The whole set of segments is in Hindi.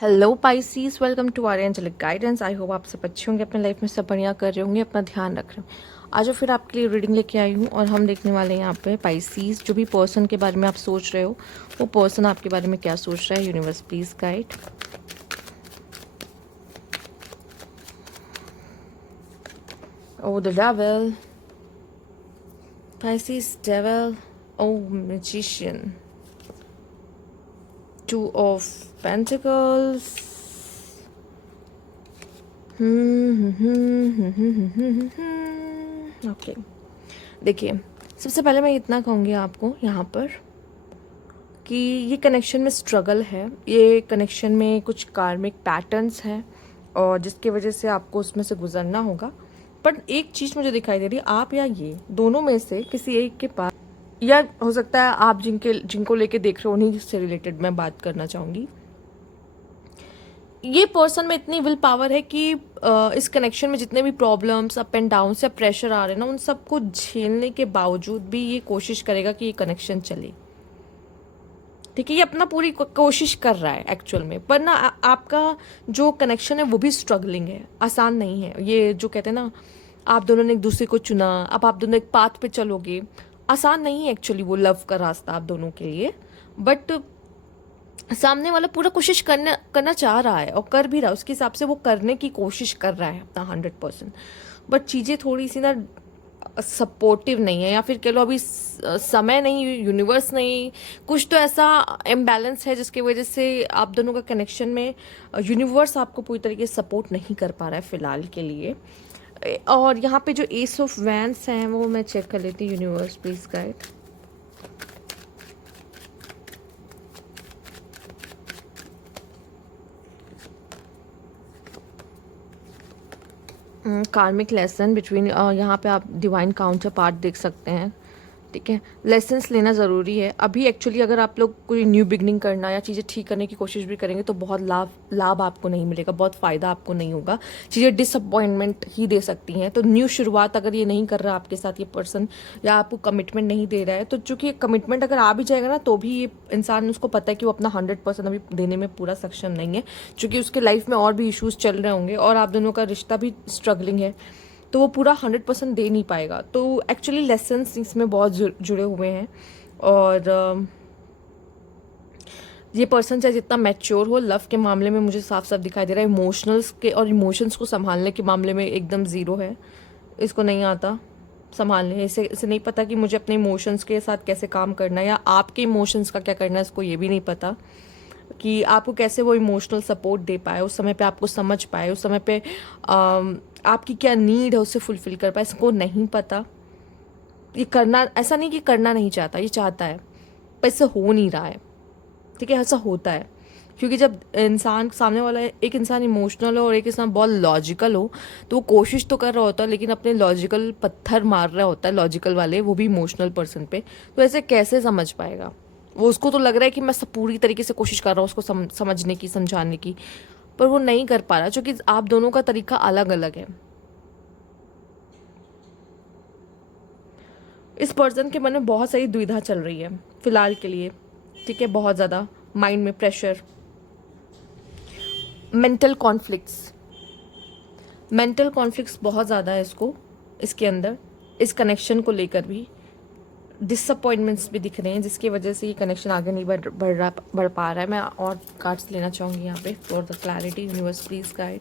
Hello Pisces, welcome to our angelic guidance. I hope आप सब अच्छे होंगे, अपने लाइफ में सब बढ़िया कर रहे होंगे, अपना ध्यान रख रहे हो। आज फिर आपके लिए रीडिंग लेके आई हूँ और हम देखने वाले हैं यहाँ पे पाइसीज, जो भी पर्सन के बारे में आप सोच रहे हो वो पर्सन आपके बारे में क्या सोच रहा है। Universe please guide. Oh the devil, Pisces devil, oh magician, two of pentacles. Okay, देखिए, सबसे पहले मैं इतना कहूँगी आपको यहाँ पर कि ये कनेक्शन में स्ट्रगल है, ये कनेक्शन में कुछ कार्मिक पैटर्न्स हैं और जिसकी वजह से आपको उसमें से गुजरना होगा। पर एक चीज़ मुझे दिखाई दे रही है, आप या ये दोनों में से किसी एक के पास, या हो सकता है आप जिनको लेके देख रहे हो उन्हीं से रिलेटेड मैं बात करना चाहूँगी। ये पर्सन में इतनी विल पावर है कि इस कनेक्शन में जितने भी प्रॉब्लम्स, अप एंड डाउन या प्रेशर आ रहे हैं ना, उन सबको झेलने के बावजूद भी ये कोशिश करेगा कि ये कनेक्शन चले। ठीक है, ये अपना पूरी कोशिश कर रहा है एक्चुअल में, पर ना आपका जो कनेक्शन है वो भी स्ट्रगलिंग है, आसान नहीं है। ये जो कहते हैं ना, आप दोनों ने एक दूसरे को चुना, अब आप दोनों एक पाथ पे चलोगे, आसान नहीं है एक्चुअली वो लव का रास्ता आप दोनों के लिए। बट सामने वाला पूरा कोशिश करना चाह रहा है और कर भी रहा है, उसके हिसाब से वो करने की कोशिश कर रहा है अपना 100%। बट चीज़ें थोड़ी सी ना सपोर्टिव नहीं है, या फिर कह लो अभी समय नहीं, यूनिवर्स नहीं, कुछ तो ऐसा इम्बैलेंस है जिसकी वजह से आप दोनों का कनेक्शन में यूनिवर्स आपको पूरी तरीके से सपोर्ट नहीं कर पा रहा है फिलहाल के लिए। और यहाँ पे जो एस ऑफ वैंस हैं वो मैं चेक कर लेती हूँ। Universe please guide. कार्मिक लेसन बिटवीन, यहाँ पे आप डिवाइन काउंटर पार्ट देख सकते हैं। ठीक है, लेसन्स लेना ज़रूरी है अभी एक्चुअली। अगर आप लोग कोई न्यू बिगनिंग करना या चीज़ें ठीक करने की कोशिश भी करेंगे तो बहुत लाभ आपको नहीं मिलेगा, बहुत फ़ायदा आपको नहीं होगा। चीज़ें डिसअपॉइंटमेंट ही दे सकती हैं। तो न्यू शुरुआत अगर ये नहीं कर रहा आपके साथ ये पर्सन, या आपको कमिटमेंट नहीं दे रहा है, तो चूंकि कमिटमेंट अगर आ भी जाएगा ना तो भी ये इंसान, उसको पता है कि वो अपना 100% अभी देने में पूरा सक्षम नहीं है, क्योंकि उसके लाइफ में और भी इश्यूज चल रहे होंगे और आप दोनों का रिश्ता भी स्ट्रगलिंग है, तो वो पूरा 100% दे नहीं पाएगा। तो एक्चुअली लेसन्स इसमें बहुत जुड़े हुए हैं। और ये पर्सन चाहे जितना मैच्योर हो, लव के मामले में मुझे साफ साफ दिखाई दे रहा है इमोशनल्स के और इमोशंस को संभालने के मामले में एकदम ज़ीरो है। इसको नहीं आता संभालने, इसे नहीं पता कि मुझे अपने इमोशंस के साथ कैसे काम करना है, या आपके इमोशंस का क्या करना है, इसको ये भी नहीं पता कि आपको कैसे वो इमोशनल सपोर्ट दे पाए, उस समय पे आपको समझ पाए, उस समय पे आपकी क्या नीड है उसे फुलफिल कर पाए, इसको नहीं पता। ये करना, ऐसा नहीं कि करना नहीं चाहता, ये चाहता है पर इससे हो नहीं रहा है। ठीक है, ऐसा होता है क्योंकि जब इंसान सामने वाला, एक इंसान इमोशनल हो और एक इंसान बहुत लॉजिकल हो, तो वो कोशिश तो कर रहा होता है लेकिन अपने लॉजिकल पत्थर मार रहा होता है, लॉजिकल वाले, वो भी इमोशनल पर्सन पे। तो ऐसे कैसे समझ पाएगा वो? उसको तो लग रहा है कि मैं सब पूरी तरीके से कोशिश कर रहा हूँ उसको समझने की, समझाने की, पर वो नहीं कर पा रहा क्योंकि आप दोनों का तरीका अलग अलग है। इस पर्सन के मन में बहुत सारी दुविधा चल रही है फिलहाल के लिए। ठीक है, बहुत ज़्यादा माइंड में प्रेशर, मेंटल कॉन्फ्लिक्ट्स बहुत ज़्यादा है इसको, इसके अंदर, इस कनेक्शन को लेकर भी डिसअपॉइंटमेंट्स भी दिख रहे हैं, जिसकी वजह से ये कनेक्शन आगे नहीं बढ़ पा रहा है। मैं और कार्ड्स लेना चाहूँगी यहाँ पे for the clarity. Universe please guide.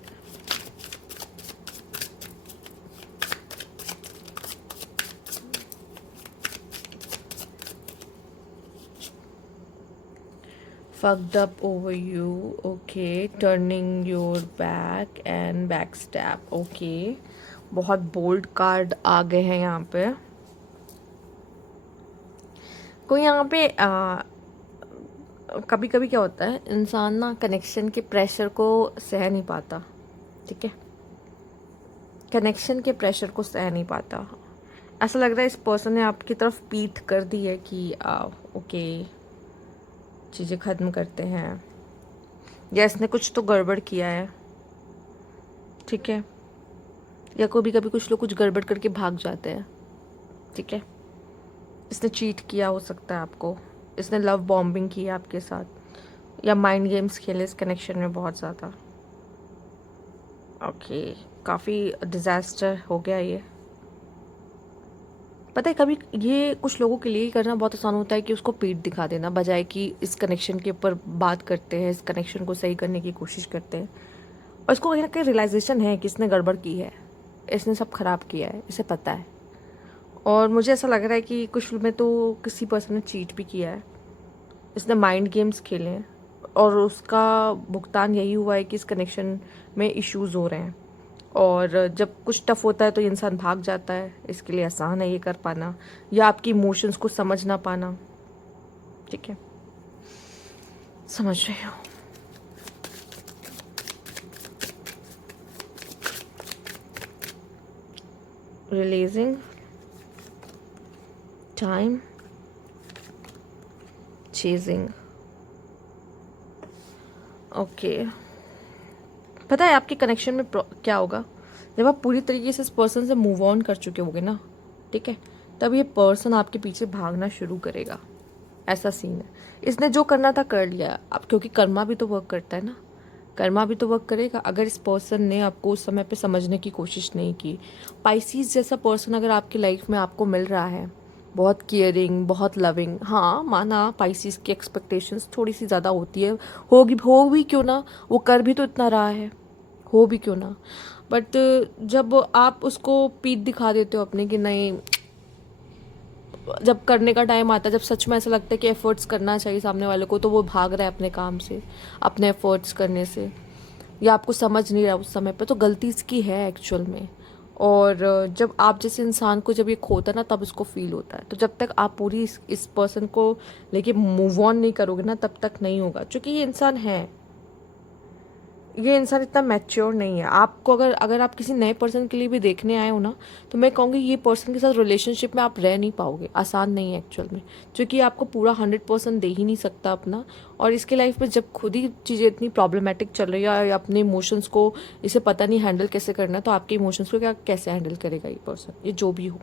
Fucked up over you, okay, turning your back and backstab, okay। बहुत बोल्ड कार्ड आ गए हैं यहाँ पे। कोई यहाँ पे कभी कभी क्या होता है, इंसान ना कनेक्शन के प्रेशर को सह नहीं पाता। ठीक है, कनेक्शन के प्रेशर को सह नहीं पाता। ऐसा लग रहा है इस पर्सन ने आपकी तरफ पीठ कर दी है कि ओके, चीज़ें ख़त्म करते हैं, या इसने कुछ तो गड़बड़ किया है। ठीक है, या कभी कभी कुछ लोग कुछ गड़बड़ करके भाग जाते हैं। ठीक है, इसने चीट किया हो सकता है आपको, इसने लव बॉम्बिंग की है आपके साथ, या माइंड गेम्स खेले इस कनेक्शन में बहुत ज़्यादा। ओके, काफ़ी डिज़ास्टर हो गया ये। पता है कभी ये कुछ लोगों के लिए ही करना बहुत आसान होता है कि उसको पीठ दिखा देना, बजाय कि इस कनेक्शन के ऊपर बात करते हैं, इस कनेक्शन को सही करने की कोशिश करते हैं। और इसको कहीं ना कहीं रियलाइजेशन है कि इसने गड़बड़ की है, इसने सब खराब किया है, इसे पता है। और मुझे ऐसा लग रहा है कि कुछ में तो किसी पर्सन ने चीट भी किया है, इसने माइंड गेम्स खेले हैं और उसका भुगतान यही हुआ है कि इस कनेक्शन में इश्यूज हो रहे हैं। और जब कुछ टफ होता है तो इंसान भाग जाता है, इसके लिए आसान है ये कर पाना या आपकी इमोशंस को समझ ना पाना। ठीक है, समझ रहे हो। Releasing time, chasing. ओके, पता है आपके कनेक्शन में क्या होगा, जब आप पूरी तरीके से इस पर्सन से मूव ऑन कर चुके होगे ना, ठीक है, तब ये पर्सन आपके पीछे भागना शुरू करेगा। ऐसा सीन है। इसने जो करना था कर लिया अब, क्योंकि कर्मा भी तो वर्क करता है ना, कर्मा भी तो वर्क करेगा। अगर इस पर्सन ने आपको उस समय पे समझने की कोशिश नहीं की, पाइसीज जैसा पर्सन अगर आपकी लाइफ में आपको मिल रहा है, बहुत केयरिंग, बहुत लविंग, हाँ माना पाइसीज की एक्सपेक्टेशंस थोड़ी सी ज़्यादा होती है, होगी, हो भी क्यों ना, वो कर भी तो इतना रहा है, हो भी क्यों ना। बट जब आप उसको पीठ दिखा देते हो अपने कि नहीं, जब करने का टाइम आता है, जब सच में ऐसा लगता है कि एफर्ट्स करना चाहिए सामने वाले को, तो वो भाग रहा है अपने काम से, अपने एफर्ट्स करने से, या आपको समझ नहीं रहा उस समय पर, तो गलती इसकी है एक्चुअल में। और जब आप जैसे इंसान को जब ये खोता है ना, तब इसको फील होता है। तो जब तक आप पूरी इस पर्सन को लेके मूव ऑन नहीं करोगे ना, तब तक नहीं होगा, क्योंकि ये इंसान है, ये इंसान इतना मैच्योर नहीं है। आपको अगर अगर आप किसी नए पर्सन के लिए भी देखने आए हो ना, तो मैं कहूँगी ये पर्सन के साथ रिलेशनशिप में आप रह नहीं पाओगे, आसान नहीं है एक्चुअल में, क्योंकि आपको पूरा 100% दे ही नहीं सकता अपना। और इसके लाइफ में जब खुद ही चीज़ें इतनी प्रॉब्लमेटिक चल रही है, या अपने इमोशंस को इसे पता नहीं हैंडल कैसे करना है, तो आपके इमोशंस को क्या कैसे हैंडल करेगा ये पर्सन, ये जो भी हो।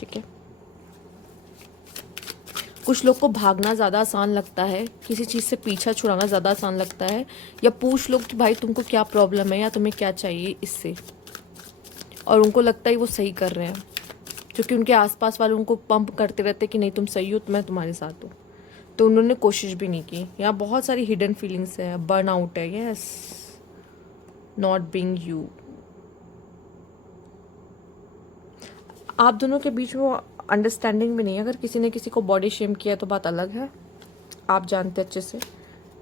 ठीक है, कुछ लोग को भागना ज़्यादा आसान लगता है, किसी चीज़ से पीछा छुड़ाना ज़्यादा आसान लगता है, या पूछ लो कि भाई तुमको क्या प्रॉब्लम है या तुम्हें क्या चाहिए इससे, और उनको लगता है वो सही कर रहे हैं, क्योंकि उनके आसपास वाले उनको पंप करते रहते कि नहीं तुम सही हो तो मैं तुम्हारे साथ हूँ, तो उन्होंने कोशिश भी नहीं की। यहाँ बहुत सारी हिडन फीलिंग्स है, बर्न आउट है, यस, नॉट बीइंग यू। आप दोनों के बीच में वो अंडरस्टैंडिंग भी नहीं है। अगर किसी ने किसी को बॉडी शेम किया तो बात अलग है, आप जानते अच्छे से,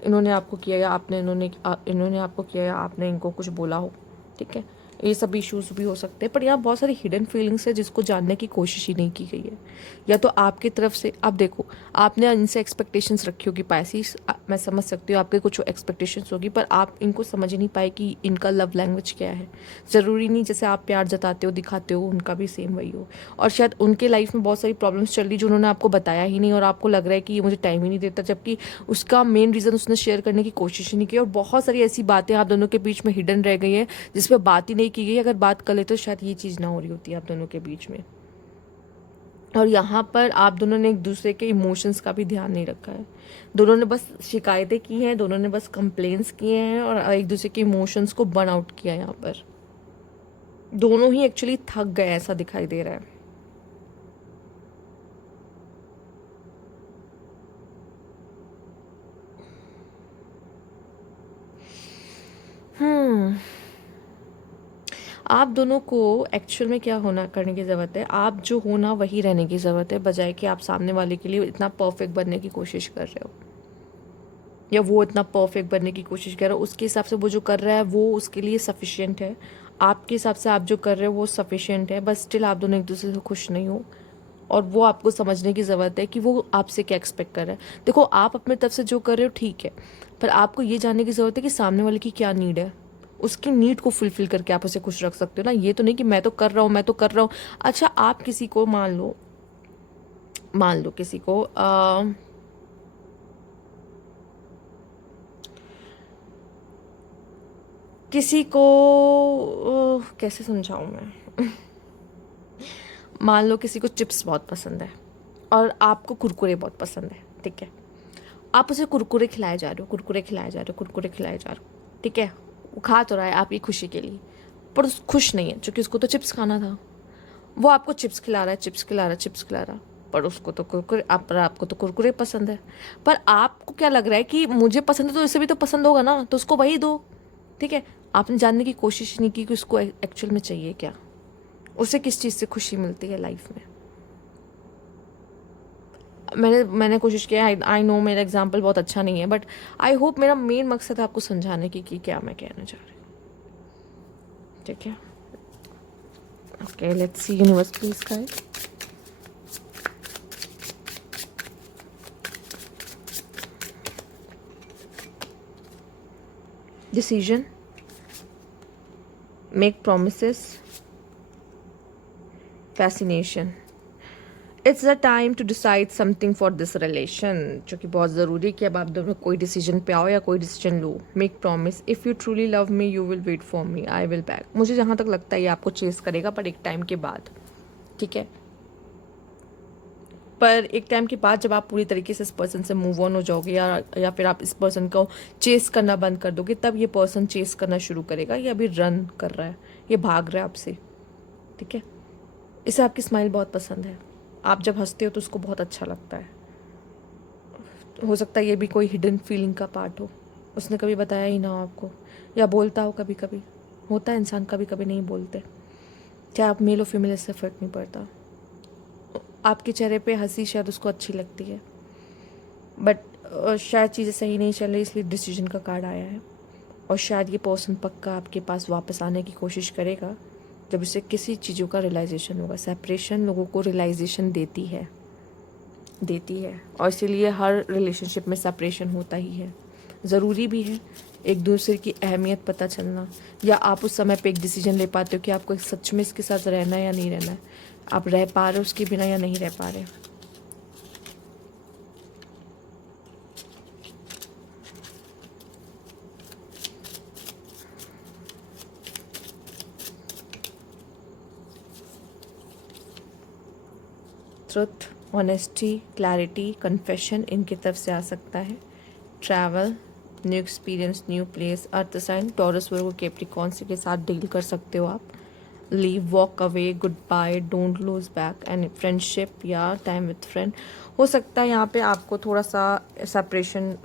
इन्होंने आपको किया या आपने इन्होंने आपको किया या आपने इनको कुछ बोला हो, ठीक है, ये सब इश्यूज भी हो सकते हैं। पर यहाँ बहुत सारी हिडन फीलिंग्स है जिसको जानने की कोशिश ही नहीं की गई है। या तो आपकी तरफ से, आप देखो, आपने इनसे एक्सपेक्टेशंस रखी होगी पाइसेस, मैं समझ सकती हूँ आपके कुछ एक्सपेक्टेशंस होगी, पर आप इनको समझ ही नहीं पाए कि इनका लव लैंग्वेज क्या है। ज़रूरी नहीं जैसे आप प्यार जताते हो दिखाते हो, उनका भी सेम वही हो। और शायद उनके लाइफ में बहुत सारी प्रॉब्लम्स चल रही जो उन्होंने आपको बताया ही नहीं, और आपको लग रहा है कि ये मुझे टाइम ही नहीं देता, जबकि उसका मेन रीज़न उसने शेयर करने की कोशिश ही नहीं की। और बहुत सारी ऐसी बातें आप दोनों के बीच में हिडन रह गई हैं जिस पर बात ही नहीं की गई। अगर बात कर ले तो शायद ये चीज़ ना हो रही होती आप दोनों के बीच में। और यहाँ पर आप दोनों ने एक दूसरे के इमोशंस का भी ध्यान नहीं रखा है। दोनों ने बस शिकायतें की हैं, दोनों ने बस कंप्लेंट्स किए हैं, और एक दूसरे के इमोशंस को बर्न आउट किया है। यहाँ पर दोनों ही एक्चुअली थक गए, ऐसा दिखाई दे रहा है। आप दोनों को एक्चुअल में क्या होना करने की ज़रूरत है, आप जो हो ना वही रहने की ज़रूरत है, बजाय कि आप सामने वाले के लिए इतना परफेक्ट बनने की कोशिश कर रहे हो, या वो इतना परफेक्ट बनने की कोशिश कर रहा है। उसके हिसाब से वो जो कर रहा है वो उसके लिए सफिशिएंट है, आपके हिसाब से आप जो कर रहे हो वो सफिशिएंट है, बस स्टिल आप दोनों एक दूसरे से खुश नहीं हो। और वो आपको समझने की ज़रूरत है कि वो आपसे क्या एक्सपेक्ट कर रहा है। देखो, आप अपनी तरफ से जो कर रहे हो ठीक है, पर आपको ये जानने की ज़रूरत है कि सामने वाले की क्या नीड है, उसकी नीड को फुलफिल करके आप उसे खुश रख सकते हो ना। ये तो नहीं कि मैं तो कर रहा हूँ, मैं तो कर रहा हूँ। अच्छा, आप किसी को मान लो किसी को किसी को कैसे समझाऊं मैं मान लो किसी को चिप्स बहुत पसंद है और आपको कुरकुरे बहुत पसंद है, ठीक है, आप उसे कुरकुरे खिलाए जा रहे हो, कुरकुरे खिलाए जा रहे हो, कुरकुरे खिलाए जा रहे हो, ठीक है, वो खा तो रहा है आपकी खुशी के लिए, पर उस खुश नहीं है क्योंकि उसको तो चिप्स खाना था। वो आपको चिप्स खिला रहा है, चिप्स खिला रहा है, चिप्स खिला रहा, पर उसको तो कुरकुरे, आपको तो कुरकुरे पसंद है। पर आपको क्या लग रहा है कि मुझे पसंद है तो इसे भी तो पसंद होगा ना, तो उसको वही दो, ठीक है। आपने जानने की कोशिश नहीं की कि उसको एक्चुअल में चाहिए क्या, उसे किस चीज़ से खुशी मिलती है लाइफ में। मैंने कोशिश किया, आई नो मेरा एग्जाम्पल बहुत अच्छा नहीं है, बट आई होप मेरा मेन मकसद है आपको समझाने की कि क्या मैं कहना चाह रही हूँ, ठीक है। Okay, let's see universe please guide. Decision, make promises, fascination. It's the time to decide something for this relation, जो कि बहुत ज़रूरी है कि अब आप दोनों कोई डिसीजन पे आओ या कोई डिसीजन लो। Make promise, if you truly love me you will wait for me, I will back. मुझे जहाँ तक लगता है ये आपको चेस करेगा, पर एक टाइम के बाद, ठीक है। पर एक टाइम के बाद जब आप पूरी तरीके से इस पर्सन से मूव ऑन हो जाओगे, या फिर आप इस पर्सन को चेस करना बंद कर दोगे, तब ये पर्सन चेस करना शुरू करेगा। ये अभी रन कर रहा है, ये भाग रहा है आपसे, ठीक है। इसे आपकी स्माइल बहुत पसंद है, आप जब हंसते हो तो उसको बहुत अच्छा लगता है। हो सकता है ये भी कोई हिडन फीलिंग का पार्ट हो, उसने कभी बताया ही ना हो आपको, या बोलता हो कभी कभी, होता है इंसान कभी कभी नहीं बोलते, चाहे आप मेल और फीमेल, इससे फ़र्क नहीं पड़ता। आपके चेहरे पे हंसी शायद उसको अच्छी लगती है, बट शायद चीज़ें सही नहीं चल रही, इसलिए डिसीजन का कार्ड आया है। और शायद ये पर्सन पक्का आपके पास वापस आने की कोशिश करेगा जब उसे किसी चीज़ों का रियलाइजेशन होगा। सेपरेशन लोगों को रियलाइजेशन देती है, और इसीलिए हर रिलेशनशिप में सेपरेशन होता ही है। ज़रूरी भी है एक दूसरे की अहमियत पता चलना, या आप उस समय पे एक डिसीजन ले पाते हो कि आपको सच में इसके साथ रहना है या नहीं रहना है, आप रह पा रहे हो उसके बिना या नहीं रह पा रहे। ट्रुथ, ऑनेस्टी, क्लैरिटी, कन्फेशन इनकी तरफ से आ सकता है। Travel, new experience, new place. Earth sign Taurus, Virgo, Capricorn के साथ डील कर सकते हो आप। Leave, walk away, goodbye, don't lose back. And friendship या टाइम विथ फ्रेंड, हो सकता है यहाँ पे आपको थोड़ा सा सेपरेशन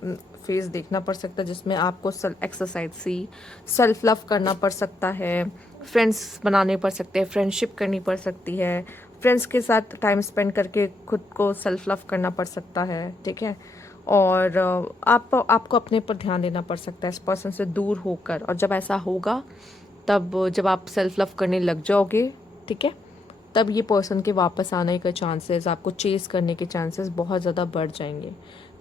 फेज देखना पड़ सकता है, जिसमें आपको एक्सरसाइज सी सेल्फ लव करना पड़ सकता है, फ्रेंड्स बनाने पड़ सकते हैं, फ्रेंडशिप करनी पड़ सकती है, फ्रेंड्स के साथ टाइम स्पेंड करके खुद को सेल्फ लव करना पड़ सकता है, ठीक है। और आपको अपने पर ध्यान देना पड़ सकता है इस पर्सन से दूर होकर। और जब ऐसा होगा, तब जब आप सेल्फ लव करने लग जाओगे, ठीक है, तब ये पर्सन के वापस आने के चांसेस, आपको चेस करने के चांसेस बहुत ज़्यादा बढ़ जाएंगे।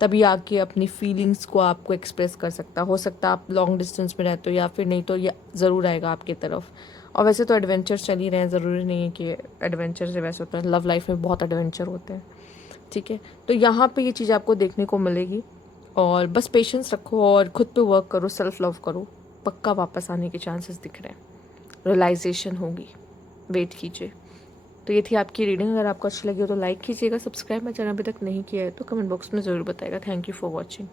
तभी आके अपनी फीलिंग्स को आपको एक्सप्रेस कर सकता हो सकता है आप लॉन्ग डिस्टेंस में रहते हो, या फिर नहीं तो ये ज़रूर आएगा आपकी तरफ। और वैसे तो एडवेंचर चल ही रहे हैं, ज़रूरी नहीं है कि एडवेंचर से वैसे होता है, लव लाइफ में बहुत एडवेंचर होते हैं, ठीक है। तो यहाँ पे ये चीज़ आपको देखने को मिलेगी, और बस पेशेंस रखो और खुद पे वर्क करो, सेल्फ लव करो, पक्का वापस आने के चांसेस दिख रहे हैं, रियलाइजेशन होगी, वेट कीजिए। तो ये थी आपकी रीडिंग। अगर आपको अच्छी लगी हो तो लाइक कीजिएगा, सब्सक्राइब मेरा चैनल अभी तक नहीं किया है तो कमेंट बॉक्स में ज़रूर बताएगा। Thank you for watching.